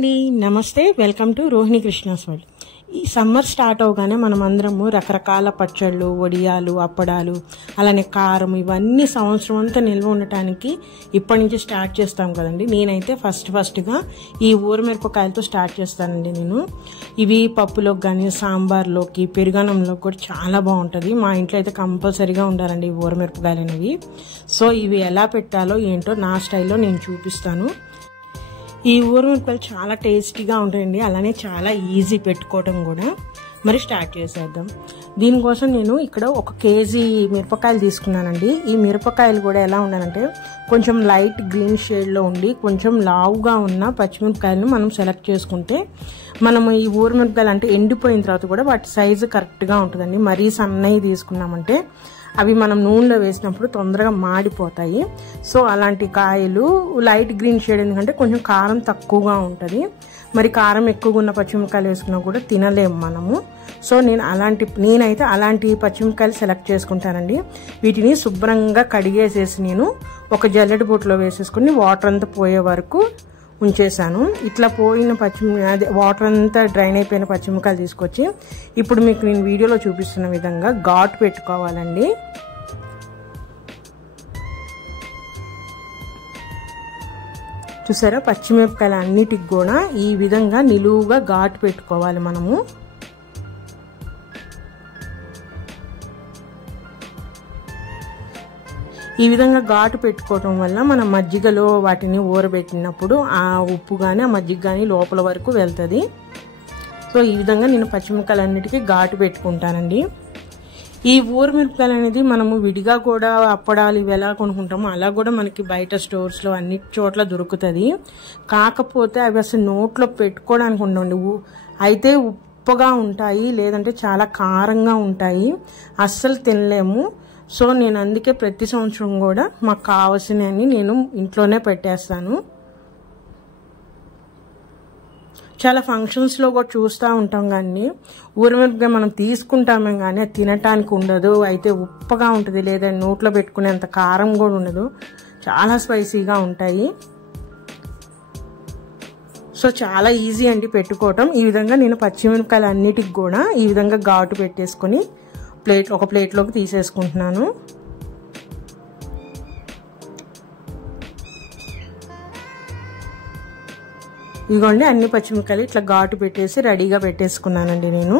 అండి, నమస్తే. Welcome to Rohini Krishna's world. ఈ సమ్మర్ స్టార్ట్ అవగానే మనం అందరము రకరకాల పచ్చళ్ళు, వడియాలు, అప్పడాలు, అలానే కారం ఇవన్నీ సంవత్సరం అంతా నిల్వ ఉండటానికి ఇప్పటి నుంచి స్టార్ట్ చేస్తాం కదండి. నేనైతే ఫస్ట్గా ఈ ఊరమిరపకాయలతో స్టార్ట్ చేస్తానండి. నేను ఇవి పప్పులోకి కానీ, సాంబార్లోకి, పెరుగన్నంలోకి కూడా చాలా బాగుంటుంది. మా ఇంట్లో అయితే కంపల్సరీగా ఉండాలండి ఈ ఊరమిరపకాయలు అనేవి. సో ఇవి ఎలా పెట్టాలో ఏంటో నా స్టైల్లో నేను చూపిస్తాను. ఈ ఊరమిరపకాయలు చాలా టేస్టీగా ఉంటాయండి, అలానే చాలా ఈజీ పెట్టుకోవడం కూడా. మరి స్టార్ట్ చేసేద్దాం. దీనికోసం నేను ఇక్కడ 1 కేజీ మిరపకాయలు తీసుకున్నానండి. ఈ మిరపకాయలు కూడా ఎలా ఉండాలంటే కొంచెం లైట్ గ్రీన్ షేడ్లో ఉండి కొంచెం లావుగా ఉన్న పచ్చిమిరపకాయలను మనం సెలెక్ట్ చేసుకుంటే మనము ఈ ఊరమిరపకాయలు అంటే ఎండిపోయిన తర్వాత కూడా వాటి సైజు కరెక్ట్గా ఉంటుందండి. మరీ సన్నవి తీసుకున్నామంటే అవి మనం నూనెలో వేసినప్పుడు తొందరగా మాడిపోతాయి. సో అలాంటి కాయలు లైట్ గ్రీన్ షేడ్, ఎందుకంటే కొంచెం కారం తక్కువగా ఉంటుంది. మరి కారం ఎక్కువగా ఉన్న పచ్చిమిరపకాయలు వేసుకున్నా కూడా తినలేము మనము. సో నేనైతే అలాంటి పచ్చిమిరపకాయలు సెలెక్ట్ చేసుకుంటానండి. వీటిని శుభ్రంగా కడిగేసేసి నేను ఒక జల్లెడ బుట్టలో వేసేసుకుని వాటర్ అంతా పోయే వరకు ఉంచేసాను. ఇట్లా పోయిన వాటర్ అంతా డ్రైన్ అయిపోయిన పచ్చిమిరపకాయలు తీసుకొచ్చి ఇప్పుడు మీకు నేను వీడియోలో చూపిస్తున్న విధంగా ఘాటు పెట్టుకోవాలండి. చూసారా, పచ్చిమిరపకాయలు అన్నిటికి కూడా ఈ విధంగా నిలువుగా ఘాటు పెట్టుకోవాలి మనము. ఈ విధంగా ఘాటు పెట్టుకోవటం వల్ల మనం మజ్జిగలో వాటిని ఊరబెట్టినప్పుడు ఆ ఉప్పు కానీ ఆ మజ్జిగ కానీ లోపల వరకు వెళ్తుంది. సో ఈ విధంగా నేను పచ్చిమిరపకాయలు అన్నిటికీ ఘాటు పెట్టుకుంటానండి. ఈ ఊరమిరపకాయలు అనేది మనము విడిగా కూడా అప్పడాలు ఇవి ఎలా కొనుక్కుంటామో అలా కూడా మనకి బయట స్టోర్స్లో అన్ని చోట్ల దొరుకుతుంది. కాకపోతే అవి అసలు నోట్లో పెట్టుకోవడానికి ఉండవు. అయితే ఉప్పగా ఉంటాయి, లేదంటే చాలా కారంగా ఉంటాయి, అస్సలు తినలేము. సో నేను అందుకే ప్రతి సంవత్సరం కూడా మాకు కావాల్సినవి నేను ఇంట్లోనే పెట్టేస్తాను. చాలా ఫంక్షన్స్లో కూడా చూస్తూ ఉంటాం, కానీ ఊరమిరపకాయ మనం తీసుకుంటామే కానీ అది తినటానికి ఉండదు. అయితే ఉప్పగా ఉంటుంది, లేదా నోట్లో పెట్టుకునేంత కారం కూడా ఉండదు, చాలా స్పైసీగా ఉంటాయి. సో చాలా ఈజీ అండి పెట్టుకోవటం. ఈ విధంగా నేను పచ్చిమిరపకాయలు అన్నిటికి కూడా ఈ విధంగా ఘాటు పెట్టేసుకొని ఒక ప్లేట్లోకి తీసేసుకుంటున్నాను. ఇదిగోండి, అన్ని పచ్చిమిరపకాయలు ఇట్లా ఘాటు పెట్టేసి రెడీగా పెట్టేసుకున్నానండి నేను.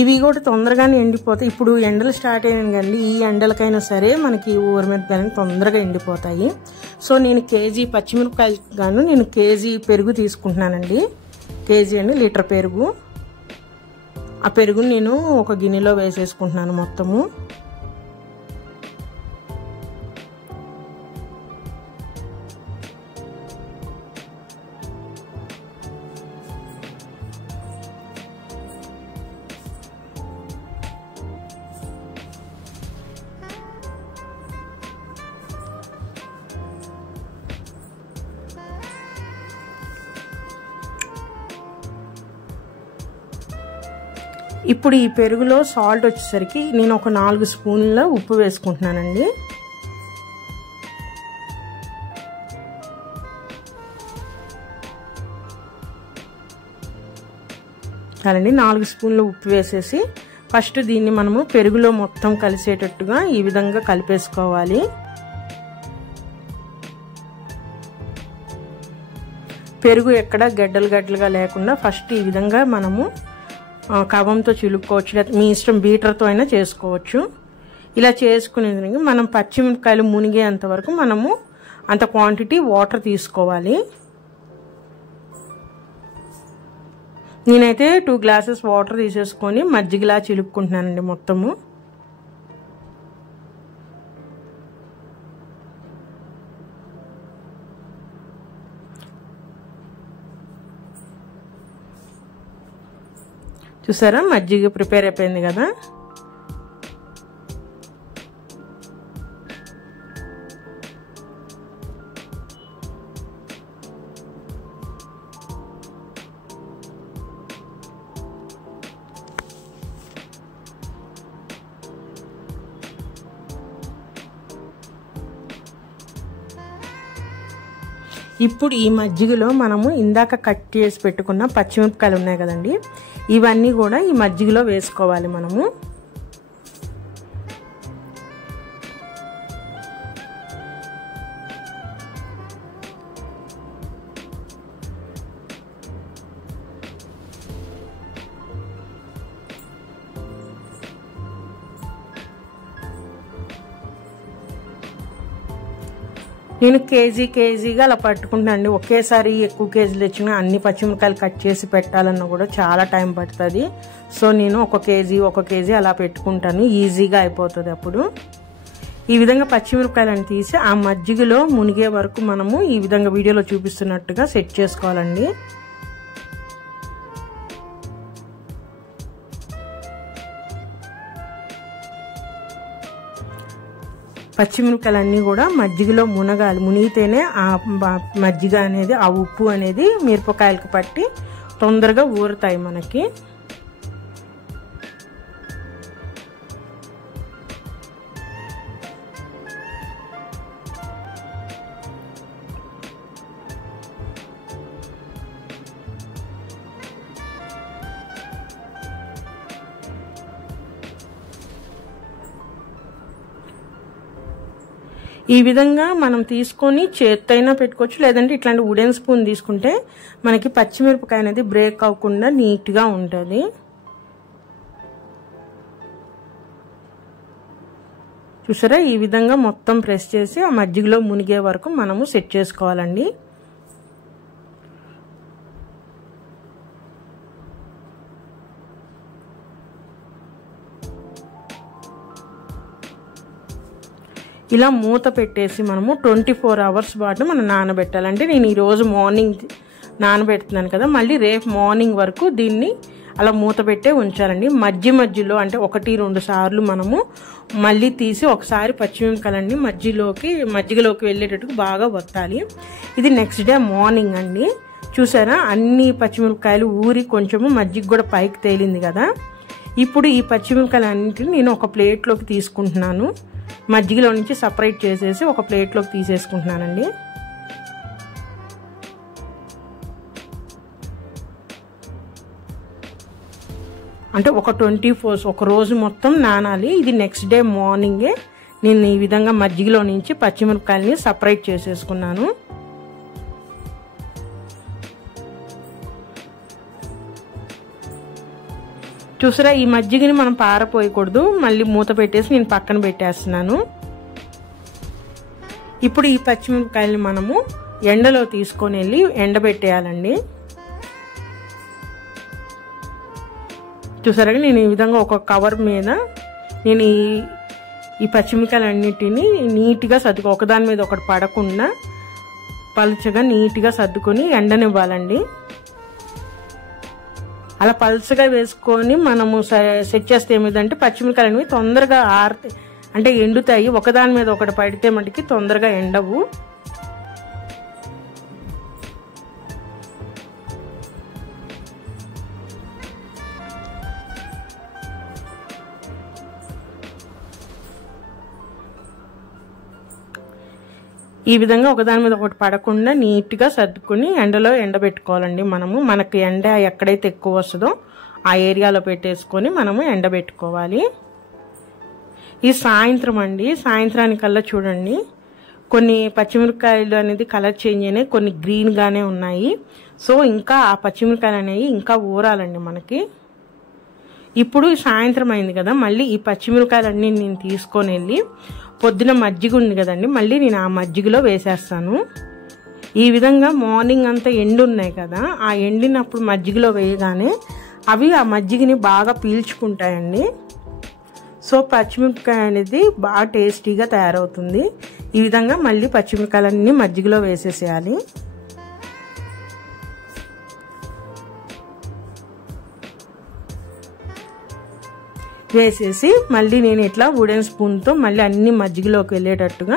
ఇవి కూడా తొందరగానే ఎండిపోతాయి. ఇప్పుడు ఎండలు స్టార్ట్ అయినాయి కండి, ఈ ఎండలకైనా సరే మనకి ఊరమిరపకాయలు తొందరగా ఎండిపోతాయి. సో నేను కేజీ పచ్చిమిరపకాయలు గాను నేను కేజీ పెరుగు తీసుకుంటున్నానండి. కేజీ అండి, లీటర్ పెరుగు. ఆ పెరుగుని నేను ఒక గిన్నెలో వేసేసుకుంటున్నాను మొత్తము. ఇప్పుడు ఈ పెరుగులో సాల్ట్ వచ్చేసరికి నేను ఒక 4 స్పూన్ల ఉప్పు వేసుకుంటున్నానండి. చాలండి, 4 స్పూన్ల ఉప్పు వేసేసి ఫస్ట్ దీన్ని మనము పెరుగులో మొత్తం కలిసేటట్టుగా ఈ విధంగా కలిపేసుకోవాలి. పెరుగు ఎక్కడ గడ్డలుగా లేకుండా ఫస్ట్ ఈ విధంగా మనము కవంతో చిలుక్కోవచ్చు, లేదా మీ ఇష్టం బీటర్తో అయినా చేసుకోవచ్చు. ఇలా చేసుకునేది మనం పచ్చిమిరపకాయలు మునిగేంత వరకు మనము అంత క్వాంటిటీ వాటర్ తీసుకోవాలి. నేనైతే 2 గ్లాసెస్ వాటర్ తీసేసుకొని మజ్జిగలా చిలుక్కుంటున్నానండి మొత్తము. చూసారా, మజ్జిగ ప్రిపేర్ అయిపోయింది కదా. ఇప్పుడు ఈ మజ్జిగలో మనము ఇందాక కట్ చేసి పెట్టుకున్న పచ్చిమిరపకాయలు ఉన్నాయి కదండి, ఇవన్నీ కూడా ఈ మజ్జిగలో వేసుకోవాలి మనము. నేను కేజీగా అలా పట్టుకుంటానండి. ఒకేసారి ఎక్కువ కేజీలు తెచ్చిన అన్ని పచ్చిమిరపకాయలు కట్ చేసి పెట్టాలన్నా కూడా చాలా టైం పడుతుంది. సో నేను ఒక కేజీ అలా పెట్టుకుంటాను, ఈజీగా అయిపోతుంది. అప్పుడు ఈ విధంగా పచ్చిమిరపకాయలను తీసి ఆ మజ్జిగలో మునిగే వరకు మనము ఈ విధంగా వీడియోలో చూపిస్తున్నట్టుగా సెట్ చేసుకోవాలండి. పచ్చిమిరపకాయలన్నీ కూడా మజ్జిగలో మునగాలి. మునిగితేనే ఆ మజ్జిగ అనేది, ఆ ఉప్పు అనేది మిరపకాయలకు పట్టి తొందరగా ఊరుతాయి మనకి. ఈ విధంగా మనం తీసుకొని చేత్తో అయినా పెట్టుకోవచ్చు, లేదంటే ఇట్లాంటి వుడెన్ స్పూన్ తీసుకుంటే మనకి పచ్చిమిరపకాయ అనేది బ్రేక్ అవ్వకుండా నీట్గా ఉంటుంది. చూసారా, ఈ విధంగా మొత్తం ప్రెస్ చేసి ఆ మజ్జిగలో మునిగే వరకు మనము సెట్ చేసుకోవాలండి. ఇలా మూత పెట్టేసి మనము 24 అవర్స్ పాటు మనం నానబెట్టాలంటే నేను ఈరోజు మార్నింగ్ నానబెడుతున్నాను కదా, మళ్ళీ రేపు మార్నింగ్ వరకు దీన్ని అలా మూత పెట్టే ఉంచాలండి. మధ్యలో అంటే 1-2 సార్లు మనము మళ్ళీ తీసి ఒకసారి పచ్చిమిరపకాయలన్నీ మజ్జిగలోకి వెళ్ళేటట్టుగా బాగా వత్తాలి. ఇది నెక్స్ట్ డే మార్నింగ్ అండి. చూసారా, అన్ని పచ్చిమిరపకాయలు ఊరి కొంచెము మజ్జిగ కూడా పైకి తేలింది కదా. ఇప్పుడు ఈ పచ్చిమిరపకాయలు అన్నింటిని నేను ఒక ప్లేట్లోకి తీసుకుంటున్నాను. మజ్జిగలో నుంచి సపరేట్ చేసేసి ఒక ప్లేట్లోకి తీసేసుకుంటున్నానండి. అంటే ఒక రోజు మొత్తం నానాలి. ఇది నెక్స్ట్ డే మార్నింగే నేను ఈ విధంగా మజ్జిగలో నుంచి పచ్చిమిరపకాయలని సపరేట్ చేసేసుకున్నాను. చూసారా, ఈ మజ్జిగని మనం పారపోయకూడదు. మళ్ళీ మూత పెట్టేసి నేను పక్కన పెట్టేస్తున్నాను. ఇప్పుడు ఈ పచ్చిమిరపకాయలని మనము ఎండలో తీసుకొని వెళ్ళి ఎండబెట్టేయాలండి. చూసారా, నేను ఈ విధంగా ఒక కవర్ మీద నేను ఈ పచ్చిమిరపకాయలన్నిటిని నీట్గా ఒకదాని మీద ఒకటి పడకుండా పలుచగా నీట్గా సర్దుకొని ఎండనివ్వాలండి. అలా పల్చగా వేసుకొని మనము సెట్ చేస్తే ఏమిటంటే పచ్చిమిరపకాయలు అనేవి తొందరగా ఆరుతాయి, అంటే ఎండుతాయి. ఒకదాని మీద ఒకటి పడితే మటుకి తొందరగా ఎండవు. ఈ విధంగా ఒకదాని మీద ఒకటి పడకుండా నీట్గా సర్దుకుని ఎండలో ఎండబెట్టుకోవాలండి. మనకి ఎండ ఎక్కడైతే ఎక్కువ వస్తుందో ఆ ఏరియాలో పెట్టేసుకొని మనము ఎండబెట్టుకోవాలి. ఈ సాయంత్రం అండి, సాయంత్రానికల్లా చూడండి కొన్ని పచ్చిమిరపకాయలు అనేది కలర్ చేంజ్ అయినాయి, కొన్ని గ్రీన్గానే ఉన్నాయి. సో ఇంకా ఆ పచ్చిమిరపకాయలు అనేవి ఇంకా ఊరాలండి మనకి. ఇప్పుడు సాయంత్రం అయింది కదా, మళ్ళీ ఈ పచ్చిమిరపకాయలన్నీ నేను తీసుకొని వెళ్ళి పొద్దున మజ్జిగ ఉంది కదండి, మళ్ళీ నేను ఆ మజ్జిగలో వేసేస్తాను. ఈ విధంగా మార్నింగ్ అంతా ఎండు ఉన్నాయి కదా, ఆ ఎండినప్పుడు మజ్జిగలో వేయగానే అవి ఆ మజ్జిగని బాగా పీల్చుకుంటాయండి. సో పచ్చిమిరపకాయ అనేది బాగా టేస్టీగా తయారవుతుంది. ఈ విధంగా మళ్ళీ పచ్చిమిరపకాయలన్నీ మజ్జిగలో వేసేసేయాలి. వేసేసి మళ్ళీ నేను ఇట్లా వుడెన్ స్పూన్తో మళ్ళీ అన్ని మజ్జిగలోకి వెళ్ళేటట్టుగా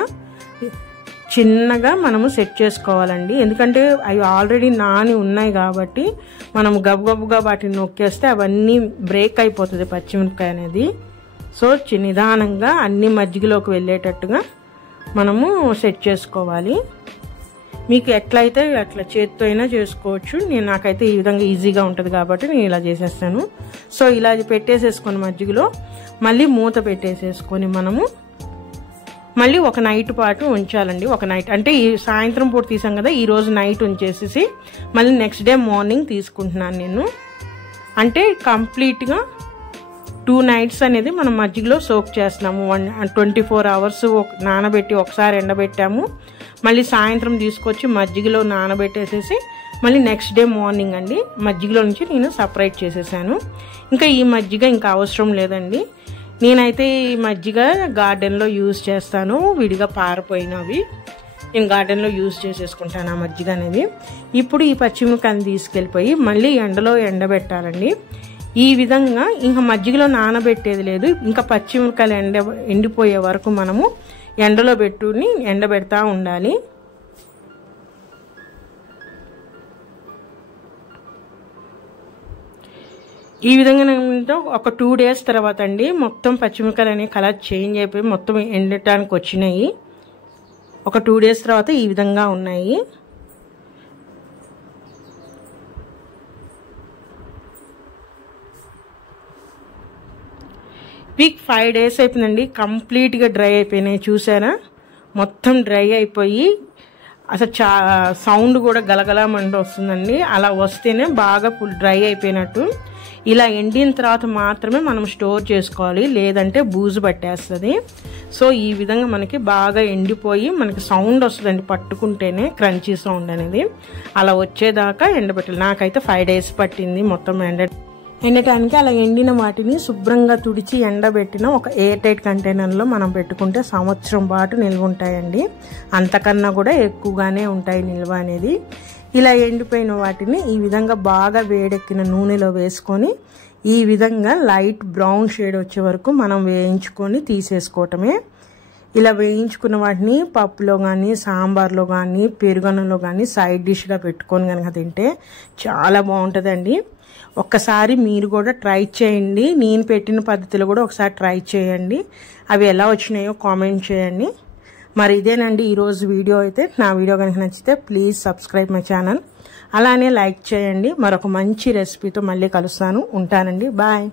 చిన్నగా మనము సెట్ చేసుకోవాలండి. ఎందుకంటే అవి ఆల్రెడీ నాని ఉన్నాయి కాబట్టి మనం గబగబుగా వాటిని నొక్కేస్తే అవన్నీ బ్రేక్ అయిపోతుంది పచ్చిమిరపకాయ అనేది. సో నిదానంగా అన్ని మజ్జిగలోకి వెళ్ళేటట్టుగా మనము సెట్ చేసుకోవాలి. మీకు ఎట్లయితే అట్లా చేత్తో అయినా చేసుకోవచ్చు. నాకైతే ఈ విధంగా ఈజీగా ఉంటుంది కాబట్టి నేను ఇలా చేసేస్తాను. సో ఇలా పెట్టేసేసుకొని మజ్జిగలో మళ్ళీ మూత పెట్టేసేసుకొని మనము మళ్ళీ ఒక నైట్ పాటు ఉంచాలండి. ఒక నైట్ అంటే ఈ సాయంత్రం పూట తీసాం కదా, ఈరోజు నైట్ ఉంచేసేసి మళ్ళీ నెక్స్ట్ డే మార్నింగ్ తీసుకుంటున్నాను నేను. అంటే కంప్లీట్గా 2 nights అనేది మనం మజ్జిగలో సోక్ చేస్తున్నాము. 24 hours నానబెట్టి ఒకసారి ఎండబెట్టాము, మళ్ళీ సాయంత్రం తీసుకొచ్చి మజ్జిగలో నానబెట్టేసేసి మళ్ళీ నెక్స్ట్ డే మార్నింగ్ అండి మజ్జిగలో నుంచి నేను సపరేట్ చేసేసాను. ఇంకా ఈ మజ్జిగ ఇంకా అవసరం లేదండి. నేనైతే ఈ మజ్జిగ గార్డెన్లో యూజ్ చేస్తాను, విడిగా పారిపోయినవి నేను గార్డెన్లో యూజ్ చేసేసుకుంటాను ఆ మజ్జిగ అనేది. ఇప్పుడు ఈ పచ్చిమిరపకాయలు తీసుకెళ్ళిపోయి మళ్ళీ ఎండలో ఎండబెట్టాలండి. ఈ విధంగా ఇంకా మజ్జిగలో నానబెట్టేది లేదు, ఇంకా పచ్చిమిరపకాయలు ఎండిపోయే వరకు మనము ఎండలో పెట్టుని ఎండబెడతా ఉండాలి. ఈ విధంగా ఒక 2 days తర్వాత అండి మొత్తం పచ్చిమిరపకాయలు అనేవి కలర్ చేంజ్ అయిపోయి మొత్తం ఎండటానికి వచ్చినాయి. ఒక 2 days తర్వాత ఈ విధంగా ఉన్నాయి. వీక్ 5 days అయిపోయిందండి, కంప్లీట్గా డ్రై అయిపోయినాయి. చూసారా, మొత్తం డ్రై అయిపోయి అసలు సౌండ్ కూడా గలగలమంటూ వస్తుందండి. అలా వస్తేనే బాగా ఫుల్ డ్రై అయిపోయినట్టు. ఇలా ఎండిన తర్వాత మాత్రమే మనం స్టోర్ చేసుకోవాలి, లేదంటే బూజు పట్టేస్తుంది. సో ఈ విధంగా మనకి బాగా ఎండిపోయి మనకి సౌండ్ వస్తుందండి, పట్టుకుంటేనే క్రంచీ సౌండ్ అనేది. అలా వచ్చేదాకా ఎండబెట్టాలి. నాకైతే 5 days పట్టింది మొత్తం ఎండటానికి. అలా ఎండిన వాటిని శుభ్రంగా తుడిచి ఎండబెట్టిన ఒక ఎయిర్ టైట్ కంటైనర్లో మనం పెట్టుకుంటే సంవత్సరం పాటు నిల్వ ఉంటాయండి. అంతకన్నా కూడా ఎక్కువగానే ఉంటాయి నిల్వ అనేది. ఇలా ఎండిపోయిన వాటిని ఈ విధంగా బాగా వేడెక్కిన నూనెలో వేసుకొని ఈ విధంగా లైట్ బ్రౌన్ షేడ్ వచ్చే వరకు మనం వేయించుకొని తీసేసుకోవటమే. ఇలా వేయించుకున్న వాటిని పప్పులో కానీ సాంబార్లో కానీ పెరుగన్నంలో కానీ సైడ్ డిష్గా పెట్టుకొని కనుక తింటే చాలా బాగుంటుందండి. ఒక్కసారి మీరు కూడా ట్రై చేయండి. నేను పెట్టిన పద్ధతిలో కూడా ఒకసారి ట్రై చేయండి. అవి ఎలా వచ్చినాయో కామెంట్ చేయండి. మరి ఇదేనండి ఈరోజు వీడియో అయితే. నా వీడియో కనుక నచ్చితే ప్లీజ్ సబ్స్క్రైబ్ మై ఛానల్, అలానే లైక్ చేయండి. మరొక మంచి రెసిపీతో మళ్ళీ కలుస్తాను. ఉంటానండి, బాయ్.